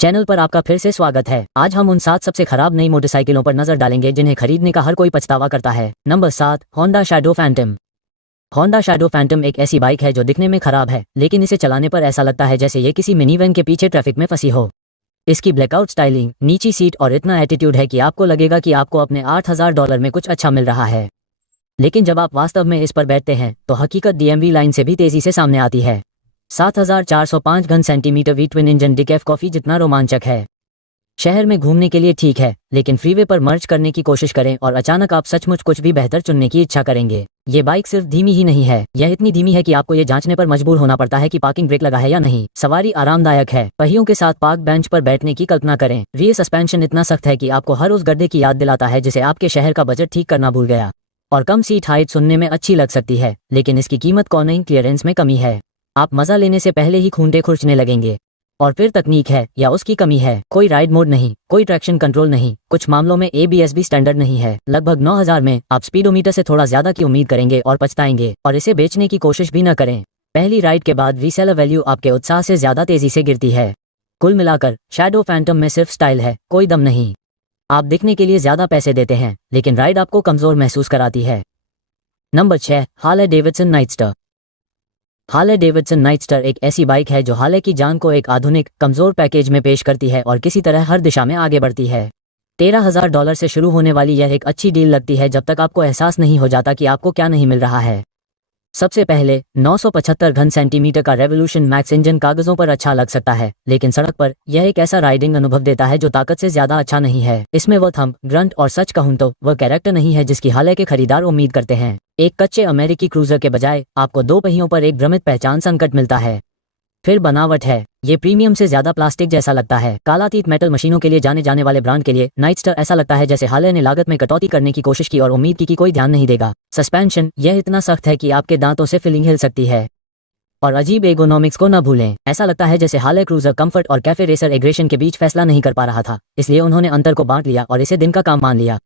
Channel पर आपका फिर से स्वागत है। आज हम उन 7 सबसे खराब नई मोटरसाइकिलों पर नजर डालेंगे जिन्हें खरीदने का हर कोई पछतावा करता है। Number 7, Honda shadow Phantom. Honda shadow Phantom एक ऐसी बाइक है जो दिखने में खराब है, लेकिन इसे चलाने पर ऐसा लगता है जैसे ये किसी मिनी वैन के पीछे ट्रैफिक में फंसी हो। इसकी ब्लैकआउट स्टाइलिंग, नीची सीट और इतना एटीट्यूड है कि आपको लगेगा कि आपको अपने $8,000 में कुछ अच्छा मिल रहा है। लेकिन जब आप वास्तव में इस पर बैठते हैं तो हकीकत डीएमवी लाइन से भी तेजी से सामने आती है। 7,405 घन centimetre V twin engine decaf coffee जितना रोमांचक है। शहर में घूमने के लिए ठीक है, लेकिन फ्रीवे पर मर्ज करने की कोशिश करें और अचानक आप सचमुच कुछ भी बेहतर चुनने की इच्छा करेंगे। ये बाइक सिर्फ धीमी ही नहीं है, यह इतनी धीमी है कि आपको ये जांचने पर मजबूर होना पड़ता है कि पार्किंग ब्रेक लगा है या नहीं। सवारी आरामदायक है, पहियों के साथ पार्क बेंच पर बैठने की कल्पना करें। रियर सस्पेंशन इतना सख्त है कि आपको हर उस गड्ढे की याद दिलाता है जिसे आपके शहर का बजट ठीक करना भूल गया। और कम सीट हाइट सुनने में अच्छी लग सकती है, लेकिन इसकी कीमत कॉर्नरिंग क्लियरेंस में कमी है। आप मजा लेने से पहले ही खूंटे खुरचने लगेंगे। और फिर तकनीक है या उसकी कमी है। कोई राइड मोड नहीं, कोई ट्रैक्शन कंट्रोल नहीं, कुछ मामलों में ABS भी स्टैंडर्ड नहीं है। लगभग 9,000 में आप स्पीडोमीटर से थोड़ा ज्यादा की उम्मीद करेंगे और पछताएंगे, और इसे बेचने की कोशिश भी न करें। पहली राइड के बाद रीसेलर वैल्यू आपके उत्साह से ज्यादा तेजी से गिरती है। कुल मिलाकर शैडो फैंटम में सिर्फ स्टाइल है, कोई दम नहीं। आप दिखने के लिए ज्यादा पैसे देते हैं, लेकिन राइड आपको कमजोर महसूस कराती है। Number 6, Harley Davidson Nightster. Harley Davidson Nightster एक ऐसी बाइक है जो हार्ले की जान को एक आधुनिक, कमजोर पैकेज में पेश करती है और किसी तरह हर दिशा में आगे बढ़ती है। $13,000 से शुरू होने वाली यह एक अच्छी डील लगती है जब तक आपको एहसास नहीं हो जाता कि आपको क्या नहीं मिल रहा है। सबसे पहले 975 घन सेंटीमीटर का रेवोल्यूशन मैक्स इंजन कागजों पर अच्छा लग सकता है, लेकिन सड़क पर यह एक ऐसा राइडिंग अनुभव देता है जो ताकत से ज्यादा अच्छा नहीं है। इसमें वो थंब, ग्रंट और सच कहूं तो वह कैरेक्टर नहीं है जिसकी हाले के खरीदार उम्मीद करते हैं। एक कच्चे अमेरिकी क्रूजर के बजाय आपको 2 पहियों पर एक भ्रमित पहचान संकट मिलता है। फिर बनावट है, ये प्रीमियम से ज्यादा प्लास्टिक जैसा लगता है। कालातीत मेटल मशीनों के लिए जाने जाने वाले ब्रांड के लिए नाइटस्टर ऐसा लगता है जैसे हार्ले ने लागत में कटौती करने की कोशिश की और उम्मीद की कि कोई ध्यान नहीं देगा। सस्पेंशन, यह इतना सख्त है कि आपके दांतों से फीलिंग हिल सकती है। और अजीब एर्गोनॉमिक्स को न भूलें, ऐसा लगता है जैसे हार्ले क्रूजर कंफर्ट और कैफे रेसर एग्रेशन के बीच फैसला नहीं कर पा रहा था, इसलिए उन्होंने अंतर को बांट लिया और इसे दिन का काम मान लिया।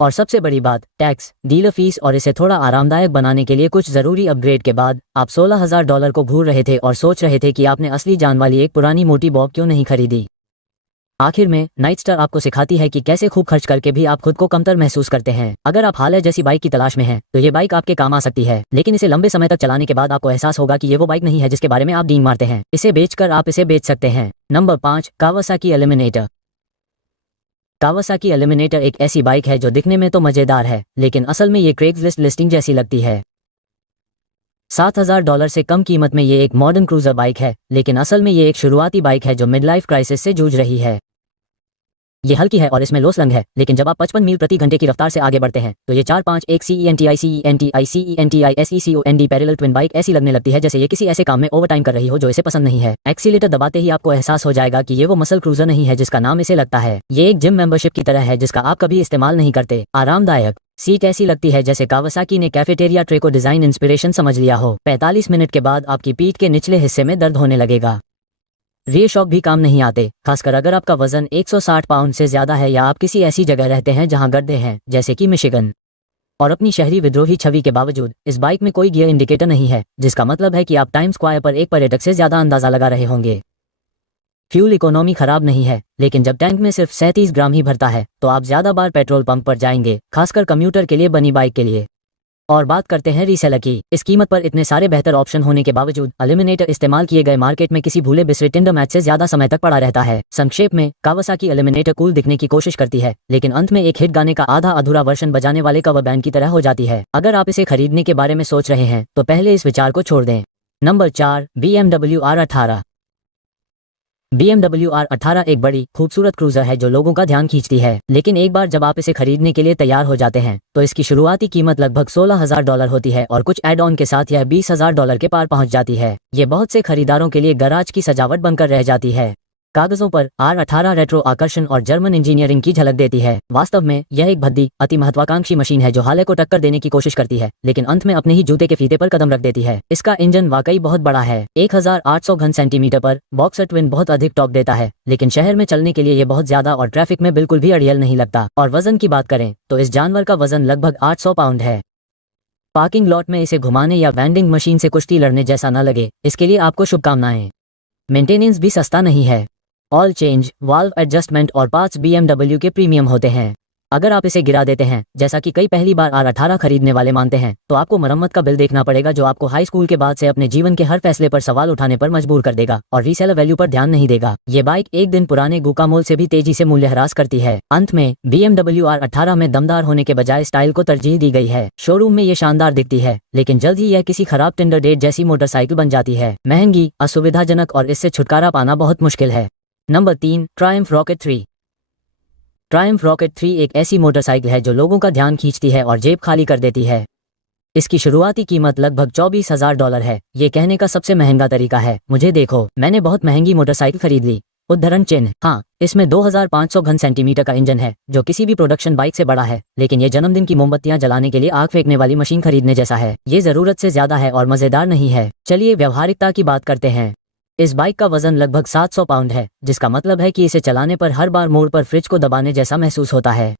और सबसे बड़ी बात, टैक्स, डीलर फीस और इसे थोड़ा आरामदायक बनाने के लिए कुछ जरूरी अपग्रेड के बाद आप $16,000 को घूर रहे थे और सोच रहे थे कि आपने असली जान वाली एक पुरानी मोटी बॉब क्यों नहीं खरीदी। आखिर में नाइटस्टर आपको सिखाती है कि कैसे खूब खर्च करके भी आप खुद को कमतर महसूस करते हैं। अगर आप हार्ले जैसी बाइक की तलाश में हैं, तो ये बाइक आपके काम आ सकती है, लेकिन इसे लंबे समय तक चलाने के बाद आपको एहसास होगा कि ये वो बाइक नहीं है जिसके बारे में आप डींग मारते हैं। इसे बेचकर आप इसे बेच सकते हैं। Number 5, Kawasaki eliminator. Kawasaki eliminator एक ऐसी बाइक है जो दिखने में तो मजेदार है, लेकिन असल में ये क्रेग्सलिस्ट लिस्टिंग जैसी लगती है। $7,000 से कम कीमत में ये एक मॉडर्न क्रूजर बाइक है, लेकिन असल में ये एक शुरुआती बाइक है जो मिड लाइफ क्राइसिस से जूझ रही है। ये हल्की है और इसमें लो स्लंग है, लेकिन जब आप 55 मील प्रति घंटे की रफ्तार से आगे बढ़ते हैं तो ये 4-5-1 CENTI SECOND parallel twin bike ऐसी लगने लगती है जैसे ये किसी ऐसे काम में ओवरटाइम कर रही हो जो इसे पसंद नहीं है। एक्सीलेटर दबाते ही आपको एहसास हो जाएगा कि ये वो मसल क्रूजर नहीं है जिसका नाम इसे लगता है। ये एक जिम मेंबरशिप की तरह है जिसका आप कभी इस्तेमाल नहीं करते। आरामदायक सीट ऐसी लगती है जैसे कावासाकी ने कैफेटेरिया ट्रे को डिजाइन इंस्पिरेशन समझ लिया हो। 45 मिनट के बाद आपकी पीठ के निचले हिस्से में दर्द होने लगेगा। रियर शॉक भी काम नहीं आते, खासकर अगर आपका वजन 160 पाउंड से ज्यादा है या आप किसी ऐसी जगह रहते हैं जहां गड्ढे हैं, जैसे कि मिशिगन। और अपनी शहरी विद्रोही छवि के बावजूद इस बाइक में कोई गियर इंडिकेटर नहीं है, जिसका मतलब है कि आप टाइम स्क्वायर पर एक पर्यटक से ज्यादा अंदाजा लगा रहे होंगे। फ्यूल इकोनॉमी खराब नहीं है, लेकिन जब टैंक में सिर्फ 37 ग्राम ही भरता है तो आप ज्यादा बार पेट्रोल पंप पर जाएंगे, खासकर कम्यूटर के लिए बनी बाइक के लिए। और बात करते हैं रीसेलर की। इस कीमत पर इतने सारे बेहतर ऑप्शन होने के बावजूद एलिमिनेटर इस्तेमाल किए गए मार्केट में किसी भूले बिसरे टिंडर मैच से ज्यादा समय तक पड़ा रहता है। संक्षेप में, कावासाकी एलिमिनेटर कूल दिखने की कोशिश करती है, लेकिन अंत में एक हिट गाने का आधा अधूरा वर्षन बजाने वाले कवर बैंड की तरह हो जाती है। अगर आप इसे खरीदने के बारे में सोच रहे हैं तो पहले इस विचार को छोड़ दें। Number 4, BMW R18। BMW R18 एक बड़ी खूबसूरत क्रूजर है जो लोगों का ध्यान खींचती है, लेकिन एक बार जब आप इसे खरीदने के लिए तैयार हो जाते हैं तो इसकी शुरुआती कीमत लगभग $16,000 होती है और कुछ एड ऑन के साथ यह $20,000 के पार पहुंच जाती है। ये बहुत से खरीदारों के लिए गराज की सजावट बनकर रह जाती है। कागजों पर R18 रेट्रो आकर्षण और जर्मन इंजीनियरिंग की झलक देती है। वास्तव में यह एक भद्दी, अति महत्वाकांक्षी मशीन है जो हार्ले को टक्कर देने की कोशिश करती है, लेकिन अंत में अपने ही जूते के फीते पर कदम रख देती है। इसका इंजन वाकई बहुत बड़ा है, 1800 घन सेंटीमीटर पर। बॉक्सर ट्विन बहुत अधिक टॉर्क देता है, लेकिन शहर में चलने के लिए ये बहुत ज्यादा और ट्रैफिक में बिल्कुल भी अड़ियल नहीं लगता। और वजन की बात करें तो इस जानवर का वजन लगभग 800 पाउंड है। पार्किंग लॉट में इसे घुमाने या वेंडिंग मशीन से कुश्ती लड़ने जैसा न लगे, इसके लिए आपको शुभकामनाएं। मेंटेनेंस भी सस्ता नहीं है। ऑयल चेंज, वाल्व एडजस्टमेंट और पार्ट्स BMW के प्रीमियम होते हैं। अगर आप इसे गिरा देते हैं, जैसा कि कई पहली बार R18 खरीदने वाले मानते हैं, तो आपको मरम्मत का बिल देखना पड़ेगा जो आपको हाई स्कूल के बाद से अपने जीवन के हर फैसले पर सवाल उठाने पर मजबूर कर देगा और रीसेलर वैल्यू पर ध्यान नहीं देगा। ये बाइक एक दिन पुराने गुकामोल से भी तेजी से मूल्यह्रास करती है। अंत में BMW R18 में दमदार होने के बजाय स्टाइल को तरजीह दी गई है। शोरूम में ये शानदार दिखती है, लेकिन जल्द ही यह किसी खराब टिंडर डेट जैसी मोटरसाइकिल बन जाती है। महंगी, असुविधाजनक और इससे छुटकारा पाना बहुत मुश्किल है। Number 3, Triumph rocket 3। Triumph rocket 3 एक ऐसी मोटरसाइकिल है जो लोगों का ध्यान खींचती है और जेब खाली कर देती है। इसकी शुरुआती कीमत लगभग $24,000 है। ये कहने का सबसे महंगा तरीका है, मुझे देखो, मैंने बहुत महंगी मोटरसाइकिल खरीद ली। उद्धरण चिन्ह। हाँ, इसमें 2500 घन सेंटीमीटर का इंजन है, जो किसी भी प्रोडक्शन बाइक से बड़ा है, लेकिन ये जन्मदिन की मोमबत्तियां जलाने के लिए आग फेंकने वाली मशीन खरीदने जैसा है। ये जरूरत से ज्यादा है और मजेदार नहीं है। चलिए व्यावहारिकता की बात करते हैं। इस बाइक का वजन लगभग 700 पाउंड है, जिसका मतलब है कि इसे चलाने पर हर बार मोड़ पर फ्रिज को दबाने जैसा महसूस होता है।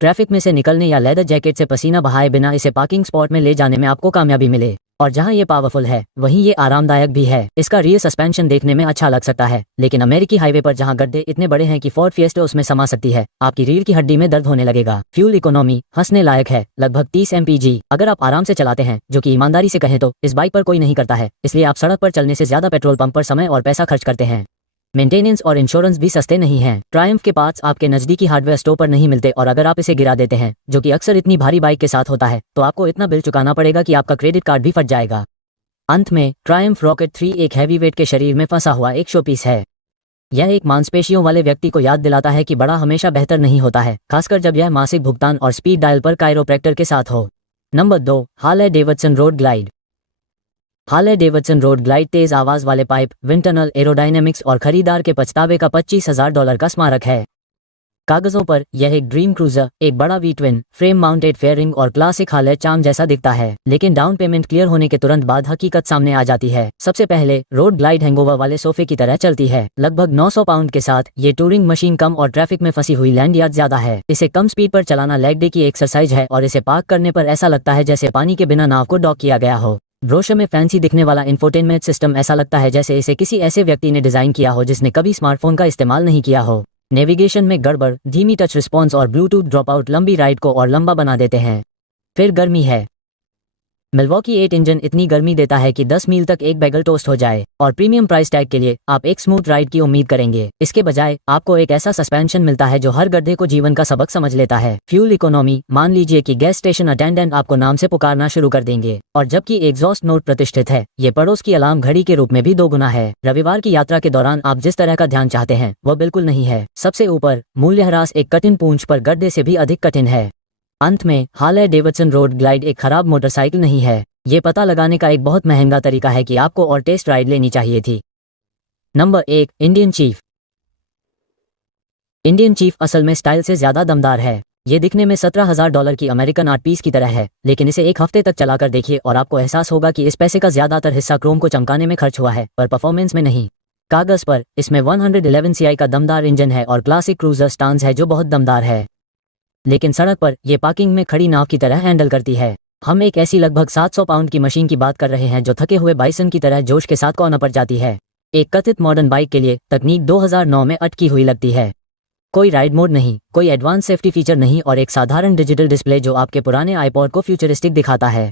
ट्रैफिक में से निकलने या लेदर जैकेट से पसीना बहाए बिना इसे पार्किंग स्पॉट में ले जाने में आपको कामयाबी मिले। और जहां ये पावरफुल है, वहीं ये आरामदायक भी है। इसका रियर सस्पेंशन देखने में अच्छा लग सकता है, लेकिन अमेरिकी हाईवे पर जहां गड्ढे इतने बड़े हैं कि फोर्ड फिएस्टा उसमें समा सकती है, आपकी रीढ़ की हड्डी में दर्द होने लगेगा। फ्यूल इकोनॉमी हंसने लायक है, लगभग 30 mpg। अगर आप आराम से चलाते हैं, जो कि ईमानदारी से कहें तो इस बाइक पर कोई नहीं करता है, इसलिए आप सड़क पर चलने से ज्यादा पेट्रोल पंप पर समय और पैसा खर्च करते हैं। मेंटेनेंस और इंश्योरेंस भी सस्ते नहीं हैं। ट्रायम्फ के पार्ट्स आपके नजदीकी हार्डवेयर स्टोर पर नहीं मिलते और अगर आप इसे गिरा देते हैं, जो कि अक्सर इतनी भारी बाइक के साथ होता है, तो आपको इतना बिल चुकाना पड़ेगा कि आपका क्रेडिट कार्ड भी फट जाएगा। अंत में ट्रायम्फ रॉकेट 3 एक हैवीवेट के शरीर में फंसा हुआ एक शोपीस है। यह एक मांसपेशियों वाले व्यक्ति को याद दिलाता है कि बड़ा हमेशा बेहतर नहीं होता है, खासकर जब यह मासिक भुगतान और स्पीड डायल पर कायरोप्रैक्टर के साथ हो। Number 2, Harley Davidson Road Glide. Harley Davidson Road Glide तेज आवाज वाले पाइप, विंड टनल, एरोडायनेमिक्स और खरीदार के पछतावे का $25,000 का स्मारक है। कागजों पर यह एक ड्रीम क्रूजर, एक बड़ा V-ट्विन, फ्रेम माउंटेड फेयरिंग और क्लासिक हार्ले चार्म जैसा दिखता है, लेकिन डाउन पेमेंट क्लियर होने के तुरंत बाद हकीकत सामने आ जाती है। सबसे पहले रोड ग्लाइड हैंगओवर वाले सोफे की तरह चलती है। लगभग 900 पाउंड के साथ ये टूरिंग मशीन कम और ट्रैफिक में फंसी हुई लैंड यार्ड ज्यादा है। इसे कम स्पीड पर चलाना लेग डे की एक्सरसाइज है और इसे पार्क करने पर ऐसा लगता है जैसे पानी के बिना नाव को डॉक किया गया हो। ब्रोशर में फैंसी दिखने वाला इंफोटेनमेंट सिस्टम ऐसा लगता है जैसे इसे किसी ऐसे व्यक्ति ने डिजाइन किया हो जिसने कभी स्मार्टफोन का इस्तेमाल नहीं किया हो। नेविगेशन में गड़बड़, धीमी टच रिस्पॉन्स और ब्लूटूथ ड्रॉप आउट लंबी राइड को और लंबा बना देते हैं। फिर गर्मी है। मिल्वॉकी 8 इंजन इतनी गर्मी देता है कि 10 मील तक एक बैगल टोस्ट हो जाए और प्रीमियम प्राइस टैग के लिए आप एक स्मूथ राइड की उम्मीद करेंगे। इसके बजाय आपको एक ऐसा सस्पेंशन मिलता है जो हर गड्ढे को जीवन का सबक समझ लेता है। फ्यूल इकोनॉमी, मान लीजिए कि गैस स्टेशन अटेंडेंट आपको नाम से पुकारना शुरू कर देंगे, और जबकि एग्जॉस्ट नोट प्रतिष्ठित है, ये पड़ोस की अलार्म घड़ी के रूप में भी दोगुना है। रविवार की यात्रा के दौरान आप जिस तरह का ध्यान चाहते हैं वह बिल्कुल नहीं है। सबसे ऊपर, मूल्यह्रास एक कठिन पूंछ पर गड्ढे से भी अधिक कठिन है। अंत में हार्ले डेविडसन रोड ग्लाइड एक खराब मोटरसाइकिल नहीं है। ये पता लगाने का एक बहुत महंगा तरीका है कि आपको और टेस्ट राइड लेनी चाहिए थी। Number 1, Indian chief. Indian chief असल में स्टाइल से ज्यादा दमदार है। ये दिखने में $17,000 की अमेरिकन आर्ट पीस की तरह है, लेकिन इसे एक हफ्ते तक चलाकर देखिए और आपको एहसास होगा कि इस पैसे का ज्यादातर हिस्सा क्रोम को चमकाने में खर्च हुआ है, पर परफॉर्मेंस में नहीं। कागज पर इसमें 111 CI का दमदार इंजन है और क्लासिक क्रूजर स्टांस है जो बहुत दमदार है, लेकिन सड़क पर यह पार्किंग में खड़ी नाव की तरह हैंडल करती है। हम एक ऐसी लगभग 700 पाउंड की मशीन की बात कर रहे हैं जो थके हुए बाइसन की तरह जोश के साथ कॉर्नर पर जाती है। एक कथित मॉडर्न बाइक के लिए तकनीक 2009 में अटकी हुई लगती है। कोई राइड मोड नहीं, कोई एडवांस सेफ्टी फीचर नहीं और एक साधारण डिजिटल डिस्प्ले जो आपके पुराने आईपॉड को फ्यूचरिस्टिक दिखाता है।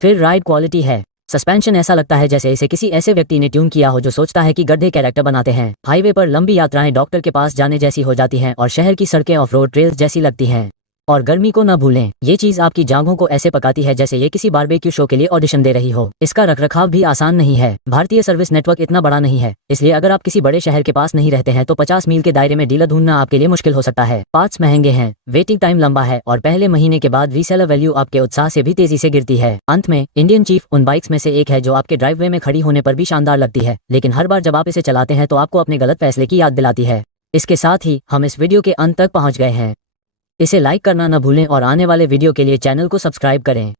फिर राइड क्वालिटी है। सस्पेंशन ऐसा लगता है जैसे इसे किसी ऐसे व्यक्ति ने ट्यून किया हो जो सोचता है कि गड्ढे कैरेक्टर बनाते हैं। हाईवे पर लंबी यात्राएं डॉक्टर के पास जाने जैसी हो जाती हैं और शहर की सड़कें ऑफ रोड ट्रेल्स जैसी लगती हैं। और गर्मी को न भूलें, ये चीज आपकी जांघों को ऐसे पकाती है जैसे ये किसी बारबेक्यू शो के लिए ऑडिशन दे रही हो। इसका रखरखाव भी आसान नहीं है। भारतीय सर्विस नेटवर्क इतना बड़ा नहीं है, इसलिए अगर आप किसी बड़े शहर के पास नहीं रहते हैं तो 50 मील के दायरे में डीलर ढूंढना आपके लिए मुश्किल हो सकता है। पार्ट्स महंगे हैं, वेटिंग टाइम लंबा है और पहले महीने के बाद रीसेलर वैल्यू आपके उत्साह से भी तेजी से गिरती है। अंत में इंडियन चीफ उन बाइक्स में से एक है जो आपके ड्राइववे में खड़ी होने पर भी शानदार लगती है, लेकिन हर बार जब आप इसे चलाते हैं तो आपको अपने गलत फैसले की याद दिलाती है। इसके साथ ही हम इस वीडियो के अंत तक पहुंच गए हैं। इसे लाइक करना न भूलें और आने वाले वीडियो के लिए चैनल को सब्सक्राइब करें।